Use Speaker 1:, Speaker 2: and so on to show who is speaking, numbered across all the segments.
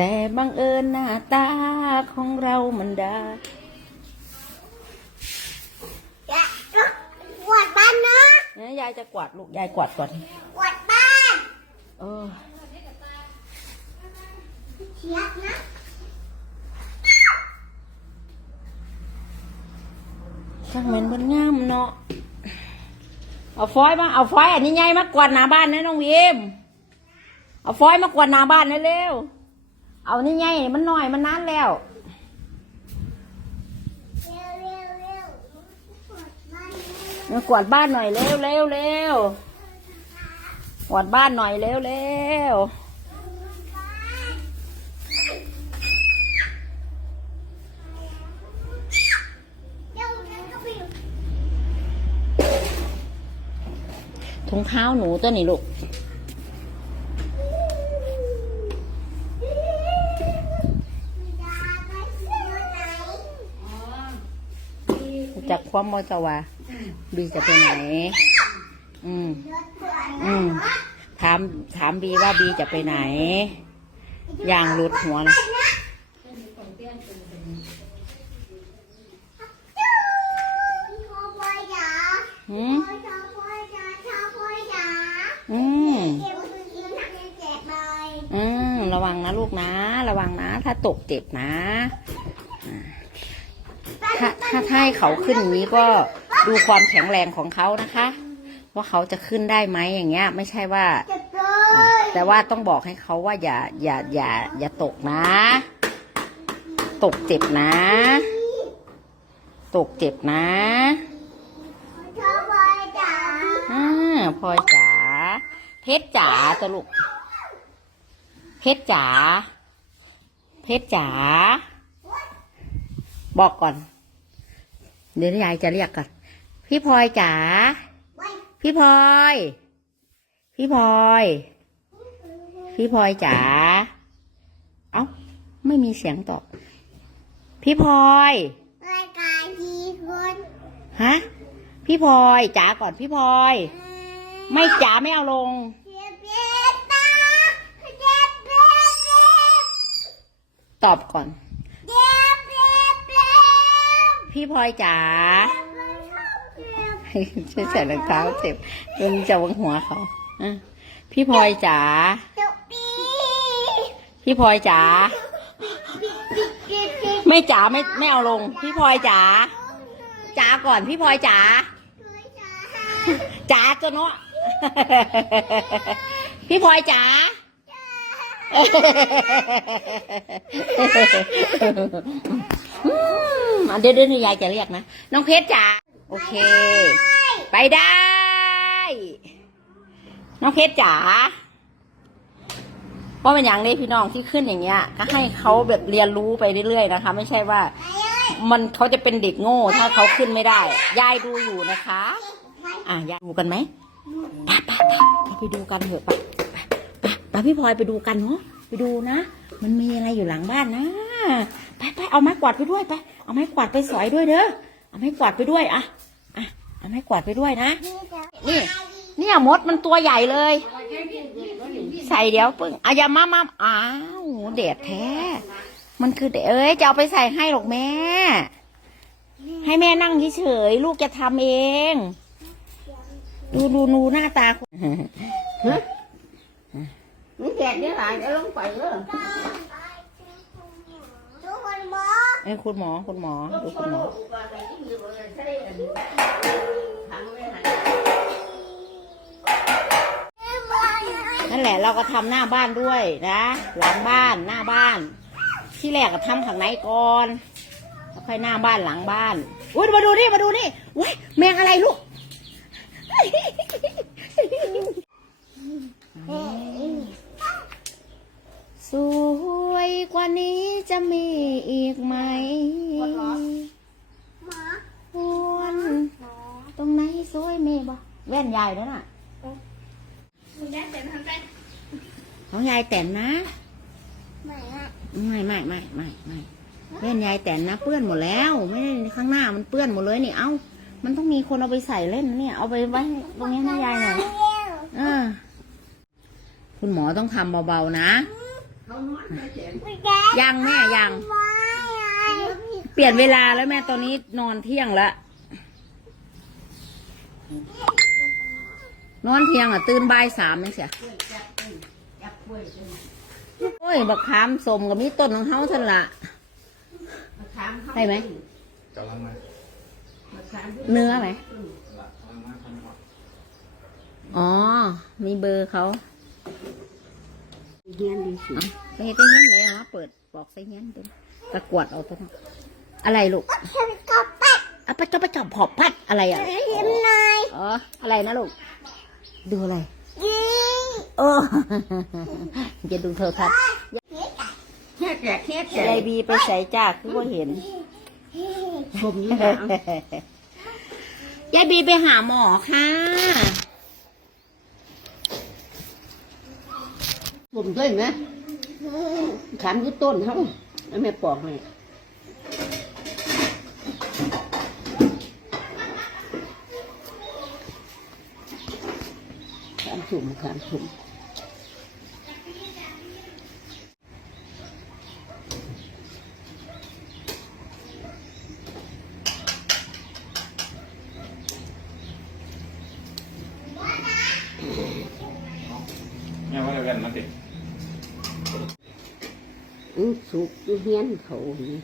Speaker 1: แต่บังเอิญหน้าตาของเรามันได้
Speaker 2: อย่าลุกกวาดบ้านนะ
Speaker 1: นะยายจะกวาดลูกยายกวาดก่อน
Speaker 2: กวาดบ้าน
Speaker 1: เออ
Speaker 2: เชียบนะ
Speaker 1: ช่างเหม็นมันงามเนาะเอาฟอยมาเอาฟอยอันนี้ไงมากวาดหน้าบ้านนะน้องวิมเอาฟอยมากวาดหน้าบ้านนะเร็ว เอานี่ไงมันหน่อยมันนานแล้ว
Speaker 2: เร็วน
Speaker 1: มากวาดบ้านหน่อยเร็วเร็วเร็วกวาดบ้านหน่อยเร็วเร็ว
Speaker 2: เร็วเท้าไปอยู่
Speaker 1: ถุงเท้าหนูตัวนี้ลูก
Speaker 2: ดาไปเที่ยวไหน
Speaker 1: จาก ความมอจาวาบีจะไปไหน อืม
Speaker 2: รถกวาด
Speaker 1: อืม ถามถามบีว่าบีจะไปไหน อย่างหลุดหัวเลย
Speaker 2: ชอบพ่อยจ๋า
Speaker 1: หืม
Speaker 2: ชอบพ่อยจ๋าชอบพ่อยจ๋า
Speaker 1: อืม
Speaker 2: เก็บมือกินทำยังเจ็บเลย
Speaker 1: อืม ระวังนะลูกนะ ระวังนะ ถ้าตกเจ็บนะ ถ้าให้เขาขึ้นอย่างนี้ก็ดูความแข็งแรงของเขานะคะ ว่าเขาจะขึ้นได้ไหมอย่างเงี้ย ไม่ใช่ว่า แต่ว่าต้องบอกให้เขาว่าอย่าอย่าอย่าอย่าตกนะ ตกเจ็บนะ ตกเจ็บนะ
Speaker 2: อ่า
Speaker 1: อ่าพลอยจ๋าเพชรจ๋าจะลูกเพชรจ๋าเพชรจ๋าบอกก่อน เดี๋ยวยายจะเรียกก่อน พี่พลอยจ๋า
Speaker 2: ไว้
Speaker 1: พี่พลอย พี่พลอย พี่พลอยจ๋า เอ้า ไม่มีเสียงตอบ พี่พลอย
Speaker 2: รายการทีคน
Speaker 1: ฮะ พี่พลอยจ๋าก่อนพี่พลอย ไม่จ๋าไม่เอาลง
Speaker 2: เจ็บเจ็บตาเจ็บเจ็บเจ็บ
Speaker 1: ตอบก่อน พี่พลอยจ๋า
Speaker 2: เจ็บ
Speaker 1: ช่วยใส่รองเท้าเจ็บเป็นจะวังหัวเขาอะพี่พลอยจ๋า
Speaker 2: เจ็บปี
Speaker 1: พี่พลอยจ๋า
Speaker 2: เจ็บเจ็บ
Speaker 1: ไม่จ๋าไม่ไม่เอาลง พี่พลอยจ๋าจ๋าก่อนพี่พลอยจ๋าจ๋าตัวเนาะพี่พลอยจ๋าอืมอะ เดี๋ยวเดี๋ยวยายจะเรียกนะ น้องเพชรจ๋าโอเค ไปได้ น้องเพชรจ๋าเพราะเป็นอย่างนี้พี่น้องที่ขึ้นอย่างเงี้ย ก็ให้เขาแบบเรียนรู้ไปเรื่อยๆนะคะ ไม่ใช่ว่า มันเขาจะเป็นเด็กโง่ ถ้าเขาขึ้นไม่ได้ ยายดูอยู่นะคะ อะยายดูกันไหมไปไปไปเราไปดูกันเถอะปไปไปไปพี่พลอยไปดูกันเนาะไปดูนะ มันมีอะไรอยู่หลังบ้านนะ ไปไปเอาไม้กวาดไปด้วยไป เอาไม้กวาดไปสอยด้วยเด้อ เอาไม้กวาดไปด้วยอะอะเอาไม้กวาดไปด้วยนะ นี่ เนี่ยมดมันตัวใหญ่เลย ใส่เดี๋ยวปึ้งอายามามาอ้าวเด็ดแท้ มันคือเด็ดเอ้ยจะเอาไปใส่ให้หรอกแม่ ให้แม่นั่งเฉยๆลูกจะทำเอง ดูดูดูหน้าตาคน
Speaker 3: นี่แดดเนี่ยหลายจะลงไปเลย
Speaker 2: อ้
Speaker 1: ยคุณหมอคุณหมอดูคุณหมอ นั่นแหละเราก็ทำหน้าบ้านด้วยนะ หลังบ้านหน้าบ้าน ที่แรกก็ทำข้างในก่อนแล้วค่อยหน้าบ้านหลังบ้านอุ้ยมาดูนี่มาดูนี่เว้ยแมงอะไรลูก สวยกว่านี้จะมีอีกไหม
Speaker 2: หมา
Speaker 1: ควรตรงไหนสวยมีบ่แว่นยายนั่นน่ะ
Speaker 2: คุณได้เป็นทำเป็น
Speaker 1: ของยายแต่นนะ
Speaker 2: ไหนอะ
Speaker 1: ไม่ไม่ไม่ไม่ไม่แว่นยายแต่นนะเปื้อนหมดแล้ว ไม่ได้ข้างหน้ามันเปื้อนหมดเลยนี่เอ้า มันต้องมีคนเอาไปใส่เล่นนะเนี่ย เอาไปไว้ตรงนี้ให้ยายหน่อยเออคุณหมอต้องทำเบาๆนะ ยังแม่ยัง
Speaker 2: ไม่ไง
Speaker 1: เปลี่ยนเวลาแล้วแม่ตอนนี้นอนเที่ยงแล้วนอนเที่ยงอะ ตื่นบ่ายสามนี่เสีย
Speaker 3: จับกล้วยจัง
Speaker 1: โอ้ยบักขามสมกับมีต้นของเฮาท่านละ
Speaker 3: มาถามเขา
Speaker 1: ให้ไหม
Speaker 4: กำลังมา
Speaker 3: มาถาม
Speaker 1: เนื้อไหม
Speaker 4: ละกำลังมาทำก่อน
Speaker 1: อ๋อ มีเบอร์เขา
Speaker 3: เฮียนดีสุด
Speaker 1: ไปเฮ็ดได้เงี้ยเลยเอามาเปิดบอกใส่เงี้ยดูตะกรวดเอาตัวนั้นอะไรลูก
Speaker 2: ฉันก็ปัด
Speaker 1: อะปะจบปะจอบผอบพัดอะไรอะ
Speaker 2: ยิ้มหน่อย
Speaker 1: อ๋ออะไรนะลูก ดูอะไร
Speaker 2: ยิ้ม
Speaker 1: โอ้จะดูเธอทัศน์
Speaker 3: แค่แจกแค่แจ
Speaker 1: ยาย
Speaker 3: ก
Speaker 1: บีไปใส่จ้าคือว่าเห็น
Speaker 3: ผมนี่นะ
Speaker 1: ยายบีไปหาหมอค่ะ
Speaker 3: ผมด้วยไหมขันยุต้นเขาแล้วแม่ปอกเลยขันสุ่มขันสุ่ม
Speaker 4: แม่ว่าจะเว้นมันติด
Speaker 3: อือสุกอยู่ เฮียนเขานี่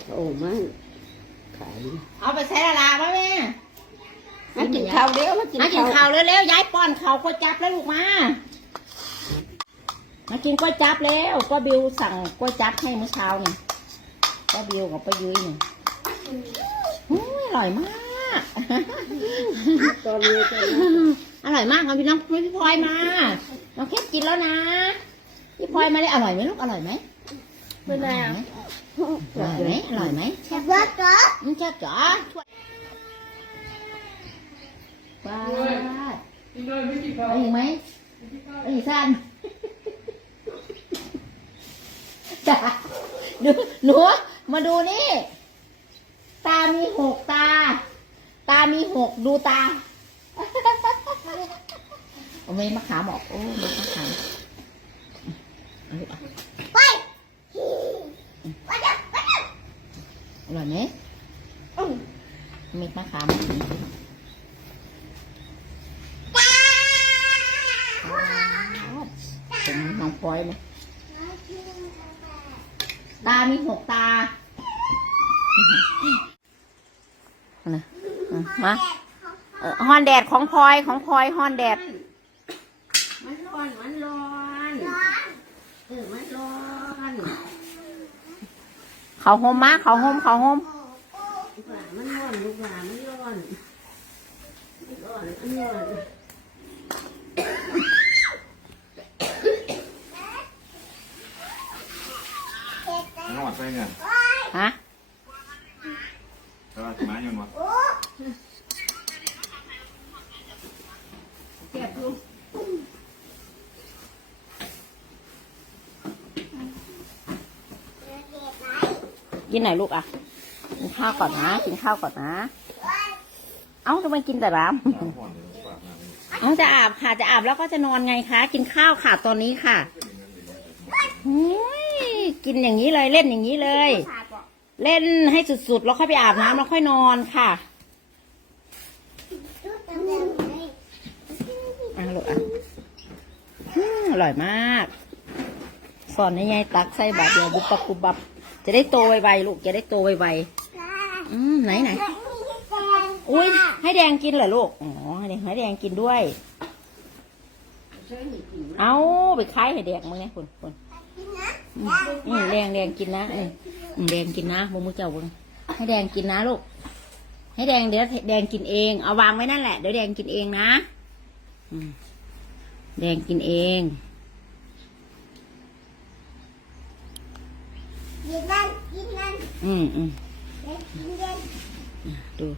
Speaker 3: เขาเอามาขาย
Speaker 1: เอาไปใส่ละลาป่ะแม่
Speaker 3: มากินข้าวเดี๋ยวมากิน
Speaker 1: มากิน
Speaker 3: ข้าว
Speaker 1: ข้าวเร็วๆย้ายป้อนข้าวก๋วยจับแล้วลูกมา มากินก๋วยจับแล้วก็บิวสั่งก๋วยจับให้เมื่อเช้านี่ก็บิวกับป้ายุ้ยนี่อุ้ยอร่อยมาก
Speaker 3: ตอนนี้จะ
Speaker 1: อร่อยมากเอาพี่น้องพี่พลอยมา น้องแคทกินแล้วนะ พี่พลอยมาได้อร่อยไหมลูกอร่อยไหม
Speaker 2: เป็นไงอะ
Speaker 1: อร่อยไหมอร่อยไหม
Speaker 2: ฉันก็ก็
Speaker 1: มันจะจ๋าช่วยป้าอีกไหมอีกสั้นจ้าดูหนูมาดูนี่ ตามีหกตา ตามีหกดูตาเอาไม่มะขามออกโอ้ไม่มะขามเอาลูกอะ
Speaker 2: ไปไปเดี๋ยวไปเดี๋ยว
Speaker 1: อ ร่อยไหม
Speaker 2: อืม
Speaker 1: เม็ดมะขามผมน้องพลอยไหมตา มีหกตานะมาฮอนแดดของพลอยของพลอยฮอนแดด
Speaker 3: มันร้อน มันร้อน เออ มันร้อน
Speaker 1: เขาโฮมมาเขาโฮมเขาโฮม
Speaker 3: ลูกหลานมันร้อนลูกหลานมันร้อนมันร้อนมันร้อน
Speaker 4: นอดไปเนี่ย
Speaker 1: ฮะ
Speaker 4: ก็มาอยู่หมด
Speaker 3: เจ็บลูก
Speaker 1: กินไหนลูกอะ กินข้าวก่อนนะ กินข้าวก่อนนะ เอ้าทำไมกินแต่น้
Speaker 4: สามห่อนเลยฝากมาเลยำ
Speaker 1: เอ้าจะอาบค่ะ จะอาบแล้วก็จะนอนไงคะ กินข้าวค่ะตอนนี้ค่ะหุยกินอย่างนี้เลยเล่นอย่างนี้เลย เล่นให้สุดๆ แล้วค่อยไปอาบน้ำแล้วค่อยนอนค่ะอะลูกอะอืมอร่อยมากสอนให้ยายตักใส่บาทเดียวบุบปับบุบบับ จะได้โตไวๆลูกจะได้โตไวๆอืมไหนไหนอุ้ยให้แดงกินเหรอลูกอ๋อให้แดงให้แดงกินด้วย เอาไปคล้ายให้แดงมึงเนี่ยคุณคุณอืมแดงแดงกินนะอืมแดงกินนะมึงมือเจ้าเบึงให้แดงกินนะลูกให้แดงเดี๋ยวแดงกินเองเอาวางไว้นั่นแหละเดี๋ยวแดงกินเองนะอืมแดงกินเอง
Speaker 2: กินนั่นกินนั่น
Speaker 1: อืมอืม
Speaker 2: กินนั่น
Speaker 1: ดู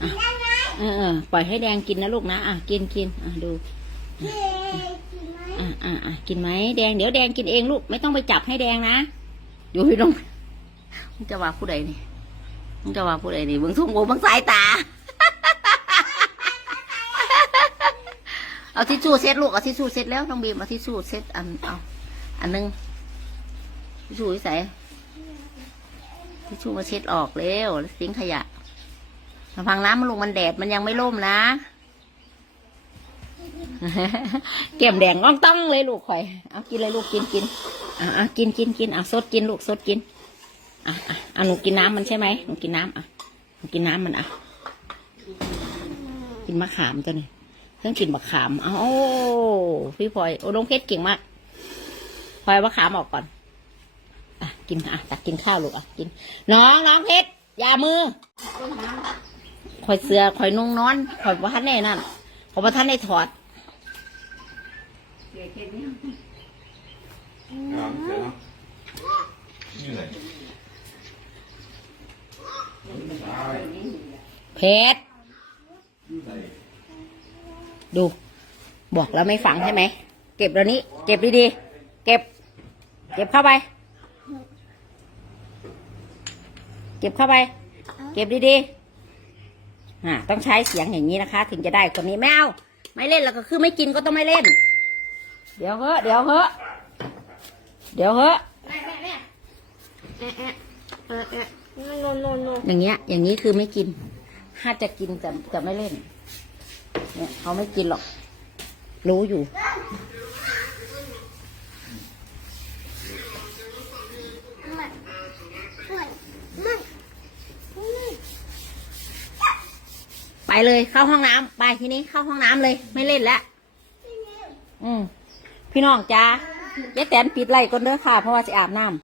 Speaker 2: กินนั่นไง
Speaker 1: เออเออปล่อยให้แดงกินนะลูกนะอะกินกินอะดู
Speaker 2: กินไหม
Speaker 1: อะอะอะกินไหมแดงเดี๋ยวแดงกินเองลูกไม่ต้องไปจับให้แดงนะอยู่พี่น้องมึงจะว่าผู้ใดนี่มึงจะว่าผู้ใดนี่เบิ่งทุ่งโบเบิ่งสายตา เอาทิชชู่เซ็ตลูกเอาทิชชู่เซ็ตแล้วน้องบีมเอาทิชชู่เซ็ตอันเอาอันหนึงทิชชู่ใส่ ทิชชู่มาเช็ดออกเร็วแล้วทิ้งขยะระวังน้ำมันลงมันแดดมันยังไม่ล่มนะ เก็บแดงก้องตั้งเลยลูกข่อย เอากินเลยลูกกินกินอะอะกินกินกินอะสดกินลูกสดกินอะอะหนูกินน้ำมันใช่ไหมหนูกินน้ำอะหนูกินน้ำมันอะ กินมะขามตัวนี้เพิ่องกินมะขามอ้าพี่พลอยโอ้น้องเพชรเก่งมากพลอยมะขามออกก่อน กินอะตักกินข้าวลูกอะกิน น้องน้องเพชรอย่ามือคอยเสือคอยนุ่งนอนคอยว่าท่านแน่นั่นขอยว่าท่านได้ถอด
Speaker 3: เด็กเห็นเนี่ย
Speaker 4: ครับเดี๋ยวเนาะนี่เลย
Speaker 1: เพชรดู บอกแล้วไม่ฟังใช่ไหม เก็บแล้วนี้ เก็บดีๆ เก็บ เก็บเข้าไป เก็บเข้าไป เก็บดีๆอ่าต้องใช้เสียงอย่างนี้นะคะ ถึงจะได้คนนี้ไม่เอาไม่เล่นแล้วก็คือไม่กินก็ต้องไม่เล่น เดี๋ยวเหอะเดี๋ยวเหอะเดี๋ยวเหอะอย่างเงี้ย อย่างนี้คือไม่กิน ถ้าจะกินจะจะไม่เล่น เนี่ยเขาไม่กินหรอก รู้อยู่
Speaker 2: มันมันมัน
Speaker 1: ไป เลยเข้าห้องน้ำไปทีนี้เข้าห้องน้ำเลย ไม่เล่นแล้วอืมพี่น้องจ้ายายแตนปิดไล่ก่อนเด้อค่ะ เพราะว่าจะอาบน้ำ